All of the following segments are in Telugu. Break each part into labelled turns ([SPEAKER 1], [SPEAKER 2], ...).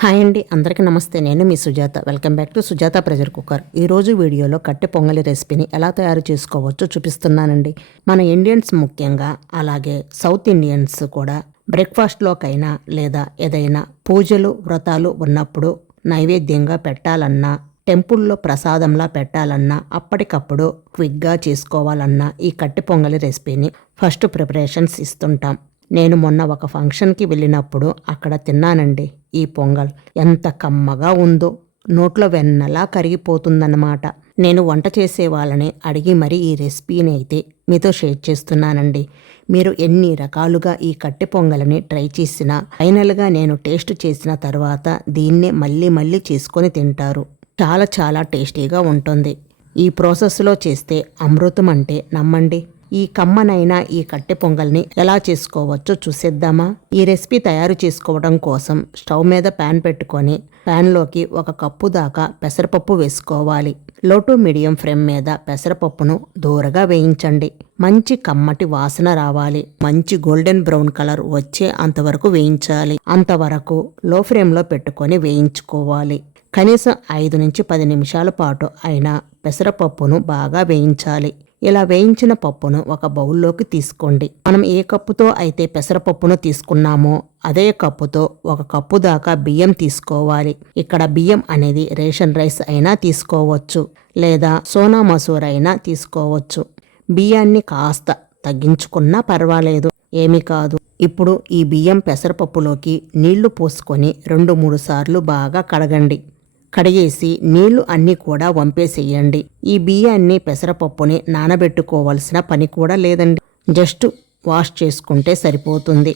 [SPEAKER 1] హాయ్ అండి అందరికీ నమస్తే. నేను మీ Sujatha. Welcome back to Sujatha pressure cooker. ఈరోజు వీడియోలో కట్టె పొంగలి రెసిపీని ఎలా తయారు చేసుకోవచ్చో చూపిస్తున్నానండి. మన ఇండియన్స్ ముఖ్యంగా అలాగే సౌత్ ఇండియన్స్ కూడా బ్రేక్ఫాస్ట్లోకైనా లేదా ఏదైనా పూజలు వ్రతాలు ఉన్నప్పుడు నైవేద్యంగా పెట్టాలన్నా టెంపుల్లో ప్రసాదంలా పెట్టాలన్నా అప్పటికప్పుడు క్విక్గా చేసుకోవాలన్నా ఈ కట్టె పొంగలి రెసిపీని ఫస్ట్ ప్రిపరేషన్స్ ఇస్తుంటాం. నేను మొన్న ఒక ఫంక్షన్కి వెళ్ళినప్పుడు అక్కడ తిన్నానండి. ఈ పొంగల్ ఎంత కమ్మగా ఉందో నోట్లో వెన్నలా కరిగిపోతుందన్నమాట. నేను వంట చేసే వాళ్ళని అడిగి మరీ ఈ రెసిపీని అయితే మీతో షేర్ చేస్తున్నానండి. మీరు ఎన్ని రకాలుగా ఈ కట్టె పొంగలని ట్రై చేసినా ఫైనల్గా నేను టేస్ట్ చేసిన తర్వాత దీన్నే మళ్ళీ మళ్ళీ చేసుకొని తింటారు. చాలా చాలా టేస్టీగా ఉంటుంది. ఈ ప్రాసెస్లో చేస్తే అమృతం అంటే నమ్మండి. ఈ కమ్మనైన ఈ కట్టె పొంగల్ని ఎలా చేసుకోవచ్చో చూసేద్దామా? ఈ రెసిపీ తయారు చేసుకోవడం కోసం స్టవ్ మీద ప్యాన్ పెట్టుకొని ప్యాన్లోకి ఒక కప్పు దాకా పెసరపప్పు వేసుకోవాలి. లో టు మీడియం ఫ్లేమ్ మీద పెసరపప్పును దూరగా వేయించండి. మంచి కమ్మటి వాసన రావాలి. మంచి గోల్డెన్ బ్రౌన్ కలర్ వచ్చే అంతవరకు వేయించాలి. అంతవరకు లో ఫ్లేమ్లో పెట్టుకొని వేయించుకోవాలి. కనీసం ఐదు నుంచి పది నిమిషాల పాటు అయినా పెసరపప్పును బాగా వేయించాలి. ఇలా వేయించిన పప్పును ఒక బౌల్లోకి తీసుకోండి. మనం ఏ కప్పుతో అయితే పెసరపప్పును తీసుకున్నామో అదే కప్పుతో ఒక కప్పు దాకా బియ్యం తీసుకోవాలి. ఇక్కడ బియ్యం అనేది రేషన్ రైస్ అయినా తీసుకోవచ్చు లేదా సోనా మసూర్ అయినా తీసుకోవచ్చు. బియ్యాన్ని కాస్త తగ్గించుకున్నా పర్వాలేదు ఏమీ కాదు. ఇప్పుడు ఈ బియ్యం పెసరపప్పులోకి నీళ్ళు పోసుకొని రెండు మూడు సార్లు బాగా కడగండి. కడిగేసి నీళ్ళు అన్నీ కూడా వంపేసేయండి. ఈ బియ్యాన్ని పెసరపప్పుని నానబెట్టుకోవాల్సిన పని కూడా లేదండి. జస్ట్ వాష్ చేసుకుంటే సరిపోతుంది.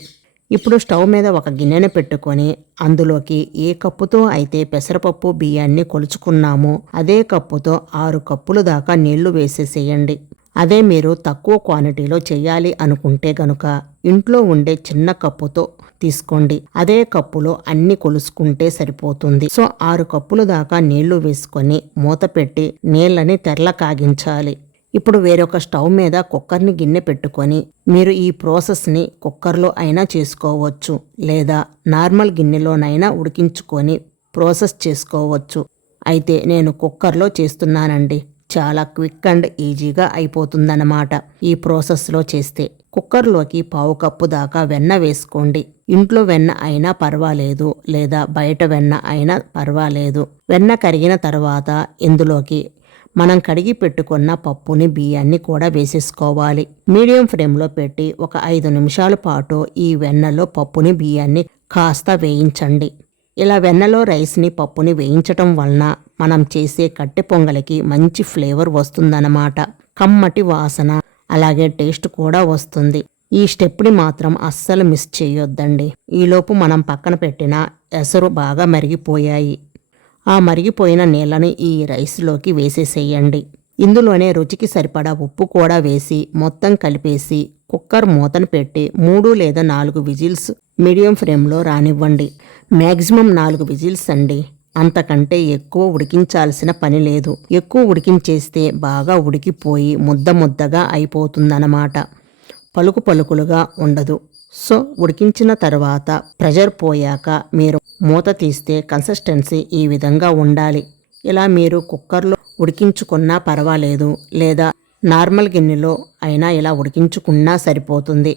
[SPEAKER 1] ఇప్పుడు స్టవ్ మీద ఒక గిన్నెను పెట్టుకొని అందులోకి ఏ కప్పుతో అయితే పెసరపప్పు బియ్యాన్ని కొలుచుకున్నామో అదే కప్పుతో ఆరు కప్పులు దాకా నీళ్ళు వేసేసేయండి. అదే మీరు తక్కువ క్వాంటిటీలో చేయాలి అనుకుంటే గనుక ఇంట్లో ఉండే చిన్న కప్పుతో తీసుకోండి. అదే కప్పులో అన్ని కొలుసుకుంటే సరిపోతుంది. సో ఆరు కప్పులు దాకా నీళ్ళు వేసుకొని మూత పెట్టి నీళ్ళని తెరల కాగించాలి. ఇప్పుడు వేరొక స్టవ్ మీద కుక్కర్ని గిన్నె పెట్టుకొని మీరు ఈ ప్రాసెస్ని కుక్కర్లో అయినా చేసుకోవచ్చు లేదా నార్మల్ గిన్నెలోనైనా ఉడికించుకొని ప్రాసెస్ చేసుకోవచ్చు. అయితే నేను కుక్కర్లో చేస్తున్నానండి. చాలా క్విక్ అండ్ ఈజీగా అయిపోతుందన్నమాట. ఈ ప్రాసెస్లో చేస్తే కుక్కర్లోకి పావు కప్పు దాకా వెన్న వేసుకోండి. ఇంట్లో వెన్న అయినా పర్వాలేదు లేదా బయట వెన్న అయినా పర్వాలేదు. వెన్న కరిగిన తర్వాత ఇందులోకి మనం కడిగి పెట్టుకున్న పప్పుని బియ్యాన్ని కూడా వేసేసుకోవాలి. మీడియం ఫ్లేమ్లో పెట్టి ఒక ఐదు నిమిషాల పాటు ఈ వెన్నలో పప్పుని బియ్యాన్ని కాస్త వేయించండి. ఇలా వెన్నలో రైస్ని పప్పుని వేయించటం వలన మనం చేసే కట్టె పొంగలికి మంచి ఫ్లేవర్ వస్తుందన్నమాట. కమ్మటి వాసన అలాగే టేస్ట్ కూడా వస్తుంది. ఈ స్టెప్ని మాత్రం అస్సలు మిస్ చేయొద్దండి. ఈలోపు మనం పక్కన పెట్టిన ఎసరు బాగా మరిగిపోయాయి. ఆ మరిగిపోయిన నీళ్ళని ఈ రైస్లోకి వేసేసేయండి. ఇందులోనే రుచికి సరిపడా ఉప్పు కూడా వేసి మొత్తం కలిపేసి కుక్కర్ మూతను పెట్టి మూడు లేదా నాలుగు విజిల్స్ మీడియం ఫ్లేమ్లో రానివ్వండి. మ్యాక్సిమం నాలుగు విజిల్స్ అండి. అంతకంటే ఎక్కువ ఉడికించాల్సిన పని లేదు. ఎక్కువ ఉడికించేస్తే బాగా ఉడికిపోయి ముద్ద ముద్దగా అయిపోతుందన్నమాట. పలుకు పలుకులుగా ఉండదు. సో ఉడికించిన తర్వాత ప్రెషర్ పోయాక మీరు మూత తీస్తే కన్సిస్టెన్సీ ఈ విధంగా ఉండాలి. ఇలా మీరు కుక్కర్లో ఉడికించుకున్నా పర్వాలేదు లేదా నార్మల్ గిన్నెలో అయినా ఇలా ఉడికించుకున్నా సరిపోతుంది.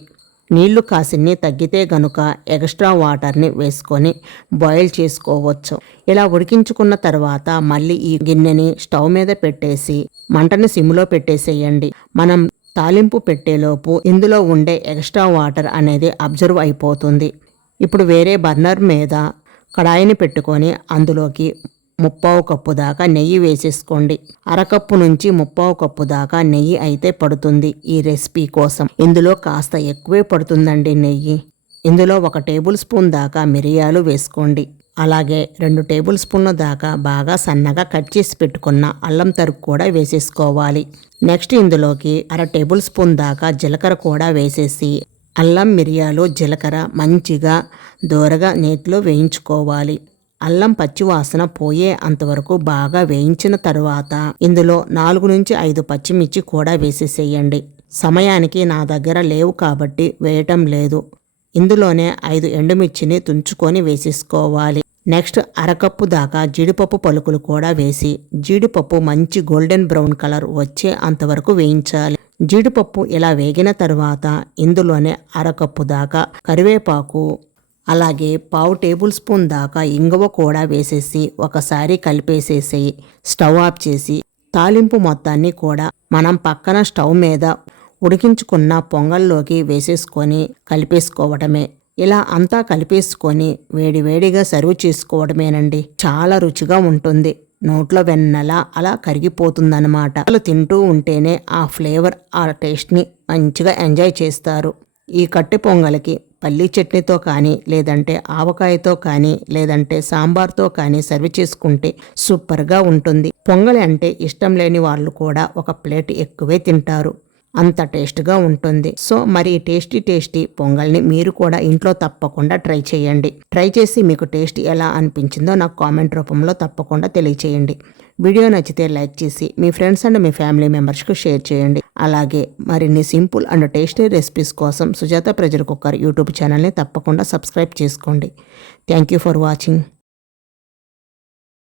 [SPEAKER 1] నీళ్ళు కాసిన్ని తగ్గితే గనుక ఎక్స్ట్రా వాటర్ని వేసుకొని బాయిల్ చేసుకోవచ్చు. ఇలా ఉడికించుకున్న తర్వాత మళ్ళీ ఈ గిన్నెని స్టవ్ మీద పెట్టేసి మంటని సిమ్లో పెట్టేసేయండి. మనం తాలింపు పెట్టేలోపు ఇందులో ఉండే ఎక్స్ట్రా వాటర్ అనేది అబ్జర్వ్ అయిపోతుంది. ఇప్పుడు వేరే బర్నర్ మీద కడాయిని పెట్టుకొని అందులోకి ముప్పావు కప్పు దాకా నెయ్యి వేసేసుకోండి. అరకప్పు నుంచి ముప్పావు కప్పు దాకా నెయ్యి అయితే పడుతుంది ఈ రెసిపీ కోసం. ఇందులో కాస్త ఎక్కువే పడుతుందండి నెయ్యి. ఇందులో ఒక టేబుల్ స్పూన్ దాకా మిరియాలు వేసుకోండి. అలాగే రెండు టేబుల్ స్పూన్ల దాకా బాగా సన్నగా కట్ చేసి పెట్టుకున్న అల్లం తరుగు కూడా వేసేసుకోవాలి. నెక్స్ట్ ఇందులోకి అర టేబుల్ స్పూన్ దాకా జీలకర్ర కూడా వేసేసి అల్లం మిరియాలు జీలకర్ర మంచిగా దూరగా నేతిలో వేయించుకోవాలి. అల్లం పచ్చివాసన పోయే అంతవరకు బాగా వేయించిన తరువాత ఇందులో నాలుగు నుంచి ఐదు పచ్చిమిర్చి కూడా వేసేసేయండి. సమయానికి నా దగ్గర లేవు కాబట్టి వేయటం లేదు. ఇందులోనే ఐదు ఎండుమిర్చిని తుంచుకొని వేసేసుకోవాలి. నెక్స్ట్ అరకప్పు దాకా జీడిపప్పు పలుకులు కూడా వేసి జీడిపప్పు మంచి గోల్డెన్ బ్రౌన్ కలర్ వచ్చే అంతవరకు వేయించాలి. జీడిపప్పు ఇలా వేగిన తర్వాత ఇందులోనే అరకప్పు దాకా కరివేపాకు అలాగే పావు టేబుల్ స్పూన్ దాకా ఇంగువ కూడా వేసేసి ఒకసారి కలిపేసేసి స్టవ్ ఆఫ్ చేసి తాలింపు మొత్తాన్ని కూడా మనం పక్కన స్టవ్ మీద ఉడికించుకున్న పొంగల్లోకి వేసేసుకొని కలిపేసుకోవడమే ఇలా అంతా కలిపేసుకొని వేడివేడిగా సర్వ్ చేసుకోవడమేనండి చాలా రుచిగా ఉంటుంది. నోట్లో వెన్నలా అలా కరిగిపోతుందన్నమాట. అలా తింటూ ఉంటేనే ఆ ఫ్లేవర్ ఆ టేస్ట్ని మంచిగా ఎంజాయ్ చేస్తారు. ఈ కట్టె పొంగలికి పల్లీ చట్నీతో కానీ లేదంటే ఆవకాయతో కానీ లేదంటే సాంబార్తో కానీ సర్వ్ చేసుకుంటే సూపర్గా ఉంటుంది. పొంగలి అంటే ఇష్టం లేని వాళ్ళు కూడా ఒక ప్లేట్ ఎక్కువే తింటారు. అంత టేస్ట్గా ఉంటుంది. సో మరి టేస్టీ టేస్టీ పొంగల్ని మీరు కూడా ఇంట్లో తప్పకుండా ట్రై చేయండి. ట్రై చేసి మీకు టేస్ట్ ఎలా అనిపించిందో నాకు కామెంట్ రూపంలో తప్పకుండా తెలియచేయండి. వీడియో నచ్చితే లైక్ చేసి మీ ఫ్రెండ్స్ అండ్ మీ ఫ్యామిలీ మెంబర్స్కు షేర్ చేయండి. అలాగే మరిన్ని సింపుల్ అండ్ టేస్టీ రెసిపీస్ కోసం సుజాత ప్రెజర్ కుక్కర్ యూట్యూబ్ ఛానల్ని తప్పకుండా సబ్స్క్రైబ్ చేసుకోండి. Thank you for watching.